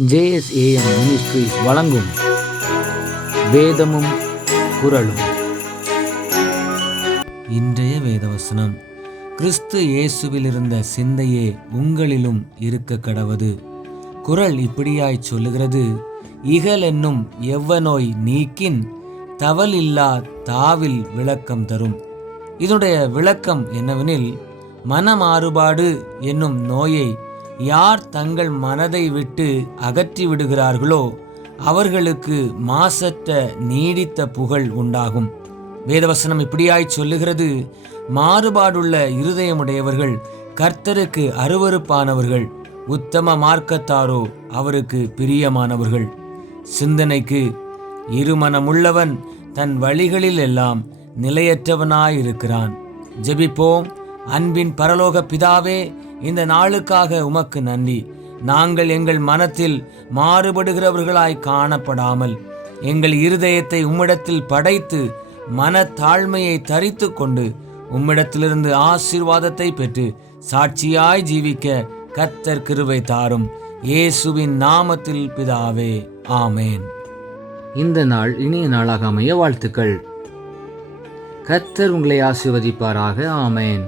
JSAM ministries வழங்கும் வேதமும் குரலும் இன்றைய வேதவசனம். கிறிஸ்து இயேசுவில் இருந்த சிந்தையே உங்களிலும் இருக்க கடவது. குரல் இப்படியாய் சொல்லுகிறது இகல் என்னும் எவ்வநோய் நீக்கின் தவல் இல்லா தாவில் விளக்கம் தரும். இதனுடைய விளக்கம் என்னவெனில் மன மாறுபாடு என்னும் நோயை யார் தங்கள் மனதை விட்டு அகற்றி விடுகிறார்களோ அவர்களுக்கு மாசற்ற நீடித்த புகழ் உண்டாகும். வேதவசனம் இப்படியாய் சொல்லுகிறது மாறுபாடுள்ள இருதயமுடையவர்கள் கர்த்தருக்கு அருவருப்பானவர்கள் உத்தம மார்க்கத்தாரோ அவருக்கு பிரியமானவர்கள். சிந்தனைக்கு இருமனமுள்ளவன் தன் வழிகளில் எல்லாம் நிலையற்றவனாயிருக்கிறான். ஜெபிப்போம். அன்பின் பரலோக பிதாவே இந்த நாளுக்காக உமக்கு நன்றி. நாங்கள் எங்கள் மனத்தில் மாறுபடுகிறவர்களாய் காணப்படாமல் எங்கள் இருதயத்தை உம்மிடத்தில் படைத்து மனத்தாழ்மையை தரித்து கொண்டு உம்மிடத்திலிருந்து ஆசீர்வாதத்தை பெற்று சாட்சியாய் ஜீவிக்க கத்தர் கிருவை தாரும். இயேசுவின் நாமத்தில் பிதாவே ஆமேன். இந்த நாள் இனிய நாளாக அமைய வாழ்த்துக்கள். கத்தர் உங்களை ஆசீர்வதிப்பாராக ஆமேன்.